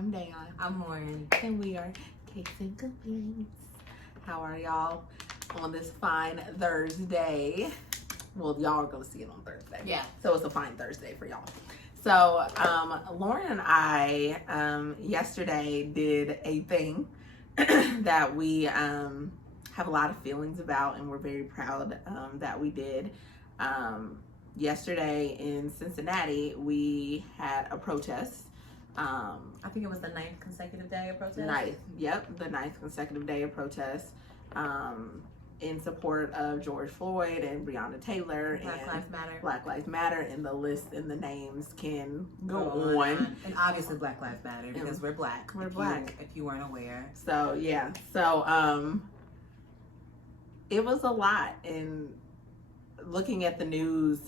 I'm Dayahn. I'm Lauren. And we are Cakes and Cookies. How are y'all on this fine Thursday? Well, y'all are going to see it on Thursday. Yeah. So it's a fine Thursday for y'all. So Lauren and I yesterday did a thing that we have a lot of feelings about, and we're very proud that we did. Yesterday in Cincinnati, we had a protest. I think it was the 9th consecutive day of protest. The 9th consecutive day of protest in support of George Floyd and Breonna Taylor Black and Lives Matter. Black Lives Matter, and the list and the names can go on. And obviously Black Lives Matter because we're black. We're black. If you weren't aware. So yeah. So it was a lot. And looking at the news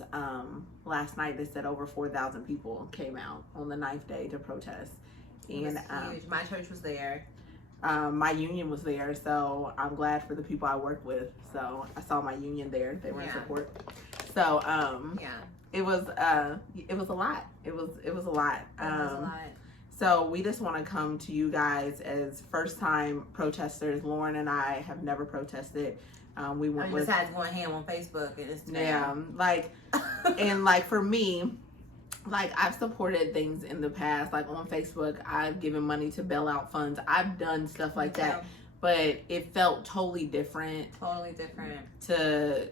last night, they said over 4,000 people came out on the 9th day to protest. It was huge. My church was there. My union was there, so I'm glad for the people I work with. So I saw my union there; they were in support. So it was a lot. It was a lot. It was a lot. So we just want to come to you guys as first-time protesters. Lauren and I have never protested. We went besides going ham on Facebook and Instagram. Yeah, for me, I've supported things in the past, like on Facebook. I've given money to bailout funds. I've done stuff like that, but it felt totally different. To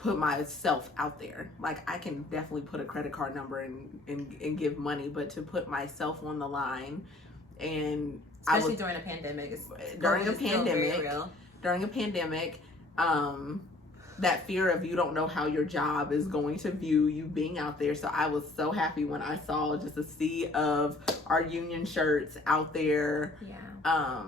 put myself out there. I can definitely put a credit card number and give money, but to put myself on the line, and especially during a pandemic. During a pandemic, that fear of you don't know how your job is going to view you being out there. So I was so happy when I saw just a sea of our union shirts out there. Yeah.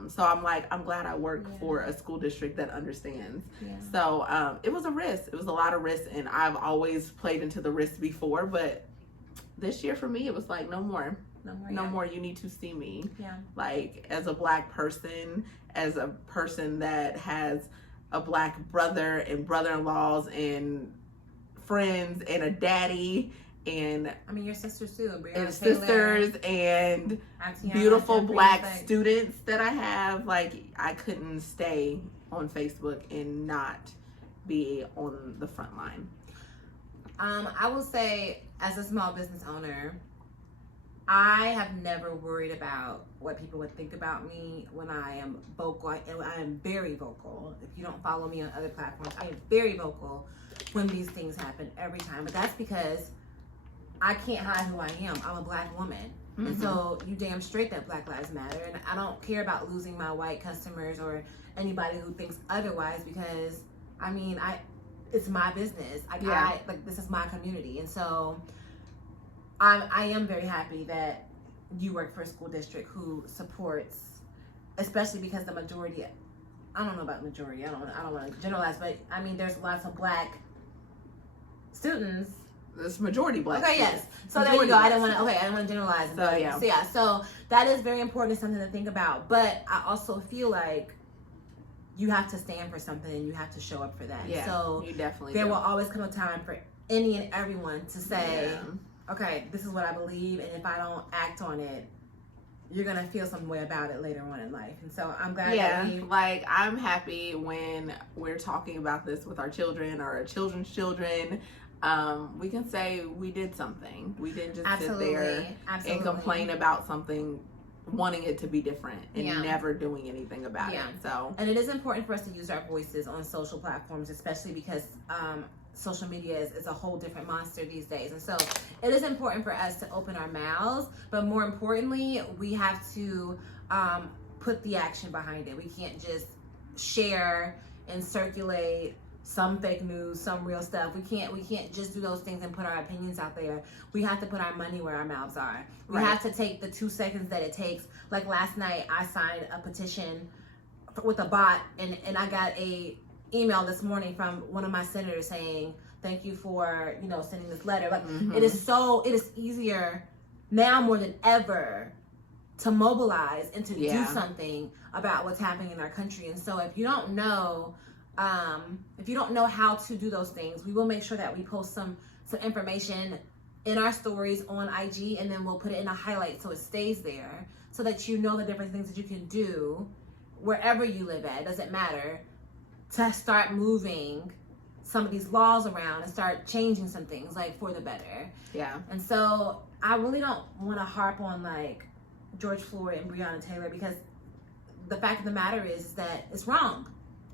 So I'm glad I work for a school district that understands. Yeah. So it was a risk. It was a lot of risk, and I've always played into the risk before, but this year for me, it was like, no more. No more. You need to see me. Yeah. As a black person, as a person that has a black brother and brother-in-laws and friends and a daddy, and your sisters too, and sisters and beautiful black students that I have. I couldn't stay on Facebook and not be on the front line. I will say, as a small business owner, I have never worried about what people would think about me when I am vocal. I am very vocal. If you don't follow me on other platforms, I am very vocal when these things happen every time. But that's because I can't hide who I am. I'm a black woman. Mm-hmm. And so you damn straight that Black Lives Matter. And I don't care about losing my white customers or anybody who thinks otherwise, because it's my business. This is my community. And so I am very happy that you work for a school district who supports, especially because the majority, I don't know about majority, I don't want to generalize, but there's lots of black students. There's majority black. Okay, students. yes. So majority there you go. I didn't want to generalize. So so that is very important, something to think about. But I also feel like you have to stand for something and you have to show up for that. Yeah, so you definitely there will always come a time for any and everyone to say, okay, this is what I believe, and if I don't act on it, you're gonna feel some way about it later on in life. And so I'm glad Yeah, that like I'm happy when we're talking about this with our children or our children's children. We can say we did something. We didn't just sit there and complain about something, wanting it to be different and never doing anything about it. So, and it is important for us to use our voices on social platforms, especially because social media is a whole different monster these days. And so it is important for us to open our mouths, but more importantly, we have to put the action behind it. We can't just share and circulate some fake news, some real stuff. We can't just do those things and put our opinions out there. We have to put our money where our mouths are. We have to take the 2 seconds that it takes. Like last night, I signed a petition with a bot, and I got a email this morning from one of my senators saying, thank you for, sending this letter. Like it is easier now more than ever to mobilize and to do something about what's happening in our country. And so if you don't know how to do those things, we will make sure that we post some information in our stories on IG, and then we'll put it in a highlight so it stays there, so that you know the different things that you can do wherever you live at. It doesn't matter, to start moving some of these laws around and start changing some things, like, for the better. Yeah. And so I really don't want to harp on like George Floyd and Breonna Taylor, because the fact of the matter is that it's wrong.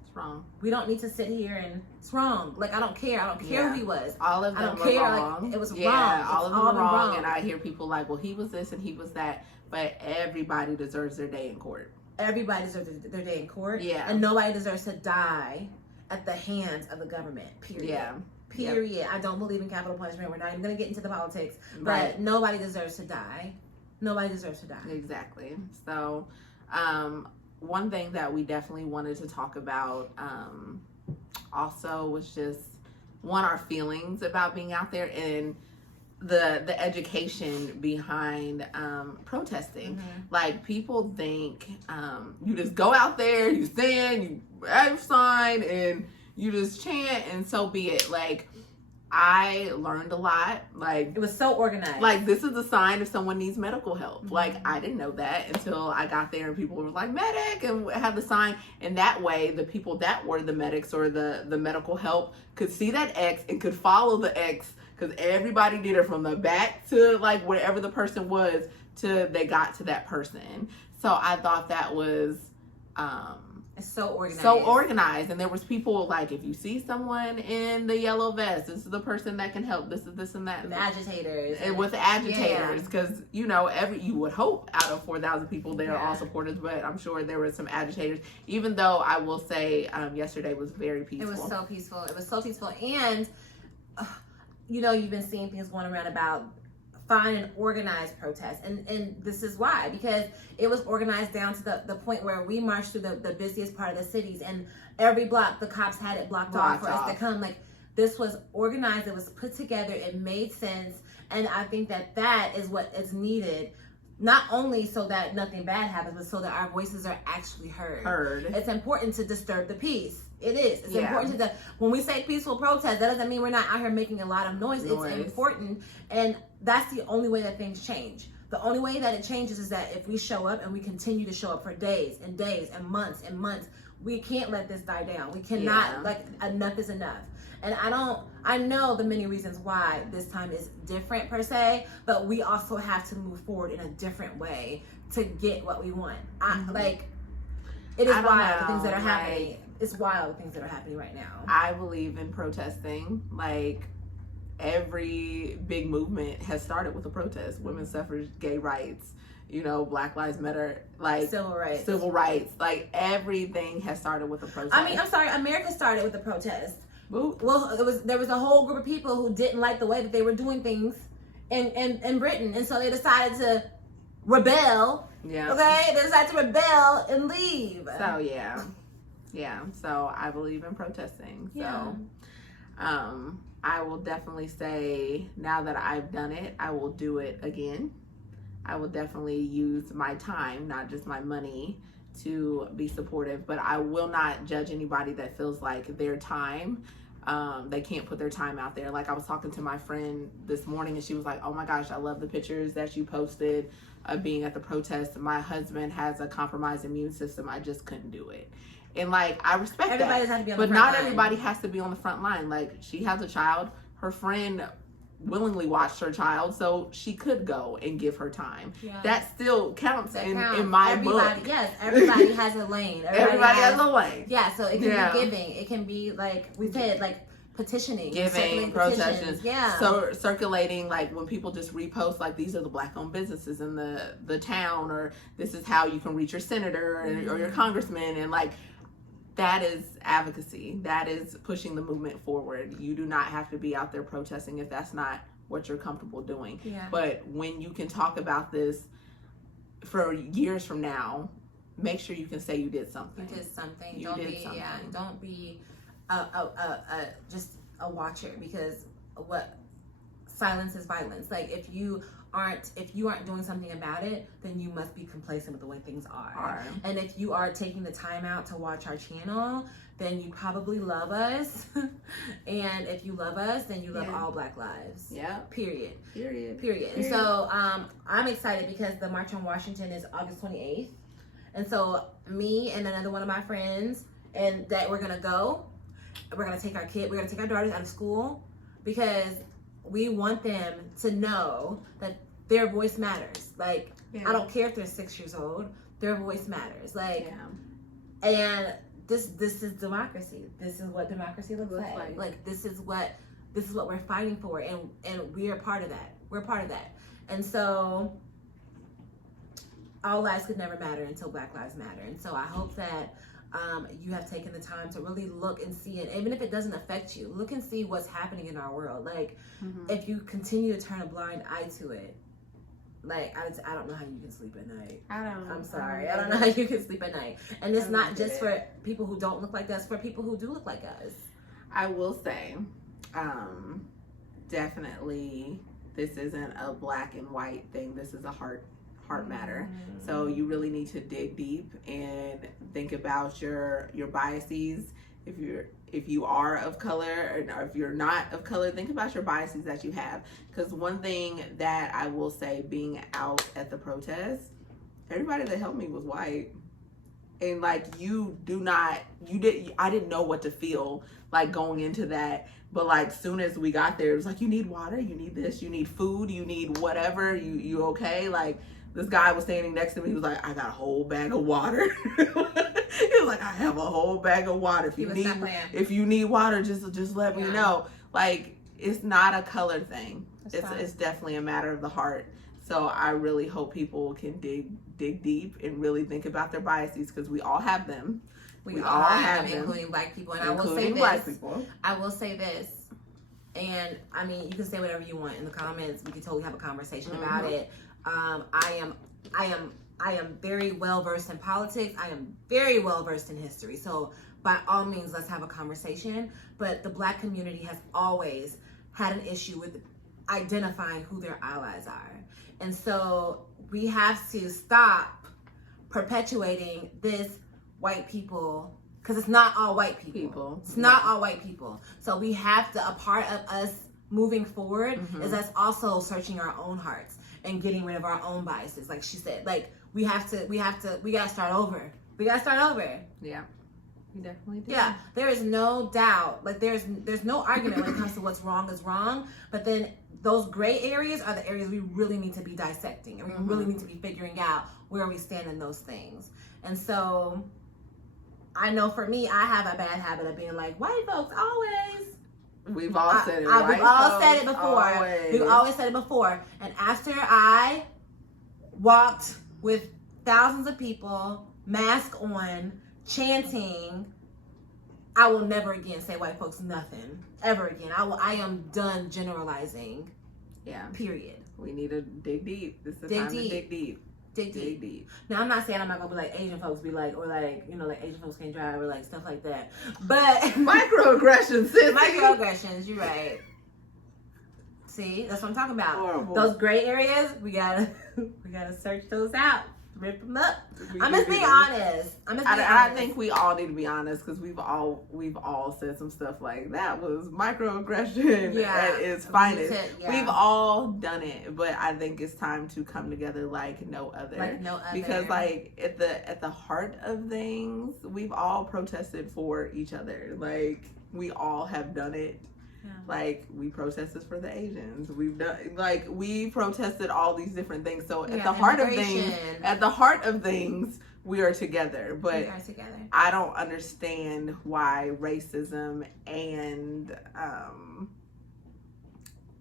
It's wrong. We don't need to sit here and it's wrong. Like, I don't care. I don't care who he was. All of them I don't were care. wrong. Like, it was wrong. All of them were wrong. And I hear people like, well, he was this and he was that. But everybody deserves their day in court. Everybody deserves their day in court. Yeah. And nobody deserves to die at the hands of the government. Period. Yeah. Period. Yep. I don't believe in capital punishment. We're not even going to get into the politics. But nobody deserves to die. Nobody deserves to die. Exactly. So, one thing that we definitely wanted to talk about also was just, our feelings about being out there and the education behind protesting. Mm-hmm. Like, people think you just go out there, you stand, you have a sign, and you just chant, and so be it. Like, I learned a lot. Like, it was so organized. Like, this is a sign if someone needs medical help. Mm-hmm. Like, I didn't know that until I got there and people were like, medic, and have the sign. And that way, the people that were the medics or the medical help could see that X and could follow the X, because everybody did it from the back to like wherever the person was till they got to that person. So I thought that was it's so organized. So organized. And there was people like, if you see someone in the yellow vest, this is the person that can help. This is this and that. The agitators. And with the agitators, because you would hope out of 4,000 people they are all supporters, but I'm sure there were some agitators. Even though I will say yesterday was very peaceful. It was so peaceful. It was so peaceful. And you've been seeing things going around about find an organized protest, and this is why, because it was organized down to the point where we marched through the busiest part of the cities, and every block the cops had it blocked off for us to come. Like, this was organized, it was put together, it made sense, and I think that is what is needed, not only so that nothing bad happens, but so that our voices are actually heard. It's important to disturb the peace. It is. It's important when we say peaceful protest, that doesn't mean we're not out here making a lot of noise. It's important, and that's the only way that things change. The only way that it changes is that if we show up and we continue to show up for days and days and months, we can't let this die down. We cannot, enough is enough. And I know the many reasons why this time is different per se, but we also have to move forward in a different way to get what we want. It is wild, the things that are happening. It's wild, the things that are happening right now. I believe in protesting. Like, every big movement has started with a protest. Women's suffrage, gay rights, Black Lives Matter, like civil rights. Like, everything has started with a protest. I mean, I'm sorry, America started with a protest. Well, there was a whole group of people who didn't like the way that they were doing things in Britain, and so they decided to rebel. Yeah. Okay, they decided to rebel and leave. So so I believe in protesting. So I will definitely say, now that I've done it, I will do it again. I will definitely use my time, not just my money, to be supportive, but I will not judge anybody that feels like their time They can't put their time out there. Like I was talking to my friend this morning and she was like, oh my gosh, I love the pictures that you posted of being at the protest. My husband has a compromised immune system. I just couldn't do it. And like, I respect Everybody that. has to be on but the front not line. everybody has to be on the front line. Like she has a child. Her friend willingly watched her child, so she could go and give her time. Yeah. That still counts, That in counts. my everybody, book. Yes, everybody has a lane. Everybody has a lane. Yeah, so it can be giving. It can be like we said, like petitioning, giving, protesting, yeah. So circulating, like when people just repost, like these are the Black-owned businesses in the town, or this is how you can reach your senator or your congressman, and like that is advocacy. That is pushing the movement forward. You do not have to be out there protesting if that's not what you're comfortable doing. Yeah. But when you can talk about this for years from now, make sure you can say you did something. You did something. You don't did be something. Don't be just a watcher, because what silence is violence. Like if you aren't doing something about it, then you must be complacent with the way things are. And if you are taking the time out to watch our channel, then you probably love us. And if you love us, then you love all Black lives. Yeah. Period. And so I'm excited because the March on Washington is August 28th. And so me and another one of my friends, and that we're gonna take our daughters out of school, because we want them to know that their voice matters. Like, I don't care if they're 6 years old, their voice matters. Like, and this is democracy. This is what democracy looks like. Like, this is what we're fighting for, and we are part of that. We're part of that. And so all lives could never matter until Black lives matter. And so I hope that you have taken the time to really look and see it. Even if it doesn't affect you, look and see what's happening in our world. Like, if you continue to turn a blind eye to it, like, I don't know how you can sleep at night. I'm sorry. I don't know how you can sleep at night. And it's not just for people who don't look like us, for people who do look like us. I will say, definitely, this isn't a black and white thing. This is a heart matter. So you really need to dig deep and think about your biases. If you are of color, or if you're not of color, think about your biases that you have. Because one thing that I will say, being out at the protest, everybody that helped me was white. And like, I didn't know what to feel like going into that. But like, soon as we got there, it was like, you need water, you need this, you need food, you need whatever, you okay? Like, this guy was standing next to me. He was like, I got a whole bag of water. He was like, I have a whole bag of water. If you need water, just let me know. Like, it's not a color thing. It's definitely a matter of the heart. So I really hope people can dig deep and really think about their biases, because we all have them. We all have them, including Black people. And I will say this. And I mean, you can say whatever you want in the comments. We can totally have a conversation about it. I am very well versed in politics. I am very well versed in history. So by all means, let's have a conversation. But the Black community has always had an issue with identifying who their allies are. And so we have to stop perpetuating this white people, because it's not all white people. It's not all white people. So we have to, a part of us moving forward is us also searching our own hearts and getting rid of our own biases. Like she said, like we gotta start over. Yeah. You definitely do. Yeah. There is no doubt. Like there's no argument when it comes to what's wrong is wrong. But then those gray areas are the areas we really need to be dissecting, and we really need to be figuring out where we stand in those things. And so I know for me, I have a bad habit of being like, white folks always. We've all said it. We've all said it before. We've always said it before. And after I walked with thousands of people, mask on, chanting, I will never again say white folks nothing. Ever again. I am done generalizing. Yeah. Period. We need to dig deep. This is the time to dig deep. Dig deep. Now, I'm not saying I'm not gonna be like Asian folks be like, or like, you know, like Asian folks can't drive or like stuff like that. But microaggressions, sis. Microaggressions, you're right. See, that's what I'm talking about. Horrible. Those gray areas, we gotta search those out. rip them up. I'm just being honest. I think we all need to be honest because we've all said some stuff like that was microaggression at its finest. We've all done it, but I think it's time to come together like no other. Because like at the heart of things, we've all protested for each other. Like we all have done it. Yeah. Like we protested for the Asians. We protested all these different things. So at the heart of things, we are together. But we are together. I don't understand why racism and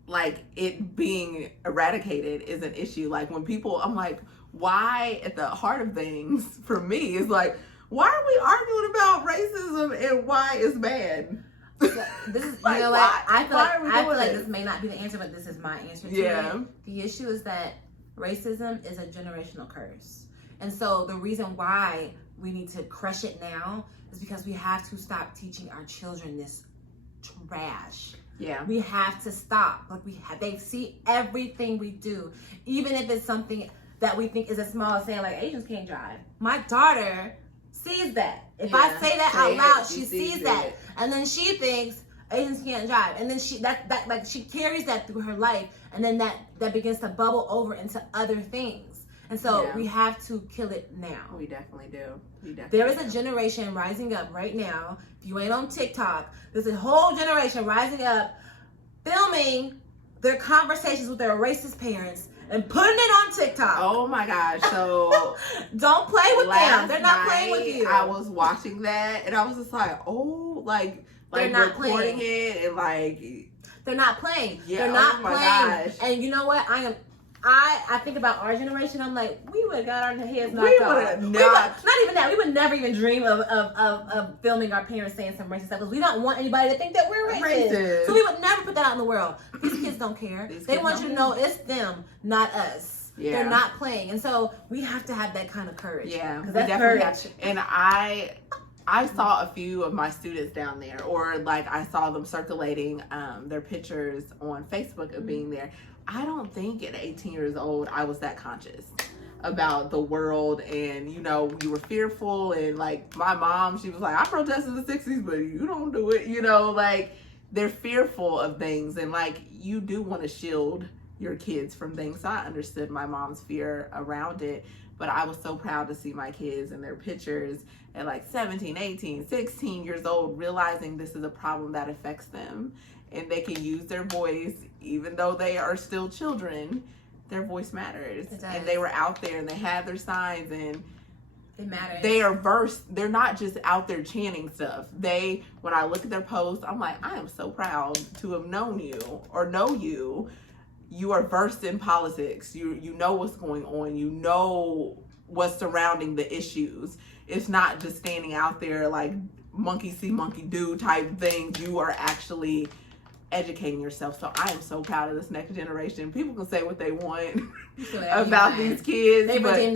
like it being eradicated is an issue. Like when people, I'm like, why at the heart of things for me is like, why are we arguing about racism and why it's bad? This is, you know what? I feel like this may not be the answer, but this is my answer to it. The issue is that racism is a generational curse. And so the reason why we need to crush it now is because we have to stop teaching our children this trash. Yeah. We have to stop. Like they see everything we do, even if it's something that we think is as small as saying like Asians can't drive. My daughter sees that. If I say that out loud, she sees that. And then she thinks Asians can't drive. And then she carries that through her life, and then that begins to bubble over into other things. And so we have to kill it now. We definitely do. There is a generation rising up right now. If you ain't on TikTok, there's a whole generation rising up filming their conversations with their racist parents and putting it on TikTok. Oh my gosh. So don't play with them. They're not playing with you. I was watching that and I was just like, oh, like they're not recording it and like they're not playing. Yeah, they're not playing. Gosh. And you know what? I think about our generation. I'm like, we would have got our heads knocked off. Not even that. We would never even dream of filming our parents saying some racist stuff because we don't want anybody to think that we're racist. So we would never put that out in the world. These kids don't care. They want you to know it's them, not us. Yeah. They're not playing. And so we have to have that kind of courage. Yeah, because that's courage. And I saw a few of my students down there, or like I saw them circulating their pictures on Facebook of being there. I don't think at 18 years old I was that conscious about the world, and you know, we were fearful, and like my mom, she was like, I protested in the 60s, but you don't do it, you know, like they're fearful of things, and like you do want to shield your kids from things. So I understood my mom's fear around it, but I was so proud to see my kids and their pictures at like 17, 18, 16 years old, realizing this is a problem that affects them. And they can use their voice, even though they are still children, their voice matters. And they were out there and they had their signs and it matters. They are versed. They're not just out there chanting stuff. When I look at their posts, I'm like, I am so proud to have known you or know you. You are versed in politics. You know what's going on. You know what's surrounding the issues. It's not just standing out there like monkey see, monkey do type things. You are actually educating yourself. So I am so proud of this next generation. People can say what they want about these kids. They redeemed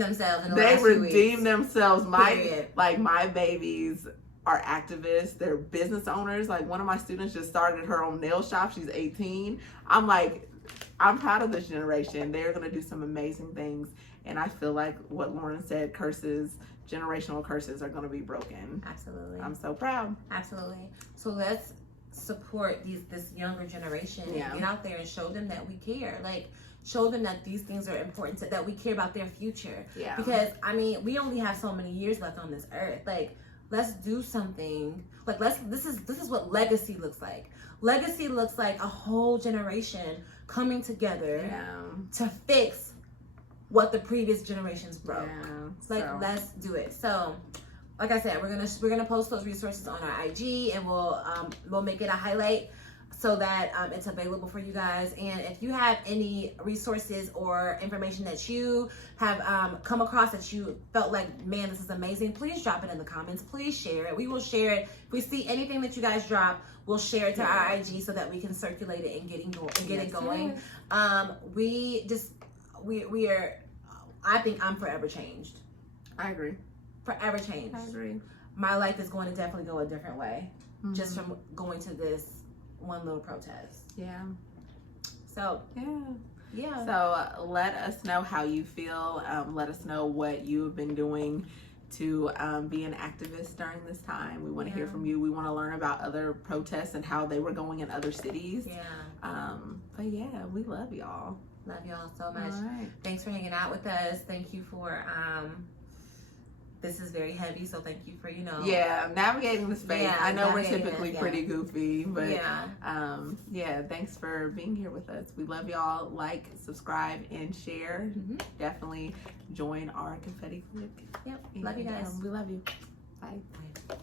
themselves. My babies are activists. They're business owners. Like one of my students just started her own nail shop. She's 18. I'm like, I'm proud of this generation. They're going to do some amazing things. And I feel like what Lauren said, generational curses are going to be broken. Absolutely. I'm so proud. Absolutely. So let's support this younger generation and get out there and show them that we care. Like show them that these things are important, that we care about their future. Yeah. Because I mean, we only have so many years left on this earth. Like let's do something. Like this is what legacy looks like. Legacy looks like a whole generation coming together to fix what the previous generations broke. Let's do it. So like I said, we're gonna post those resources on our IG, and we'll make it a highlight so that it's available for you guys. And if you have any resources or information that you have come across that you felt like, man, this is amazing, please drop it in the comments. Please share it. We will share it. If we see anything that you guys drop, we'll share it to our IG so that we can circulate it and get it going. We are. I think I'm forever changed. I agree. Forever changed. I agree. My life is going to definitely go a different way, just from going to this one little protest. Yeah. So Yeah. So let us know how you feel. Let us know what you have been doing to be an activist during this time. We want to hear from you. We want to learn about other protests and how they were going in other cities. Yeah. But yeah, we love y'all. Love y'all so much. All right. Thanks for hanging out with us. Thank you for this is very heavy, so thank you for navigating the space. Yeah, I know we're navigating typically it, pretty goofy, but yeah. Thanks for being here with us. We love y'all. Like, subscribe, and share. Definitely join our confetti click. Yep. Love you guys. We love you. Bye. Bye.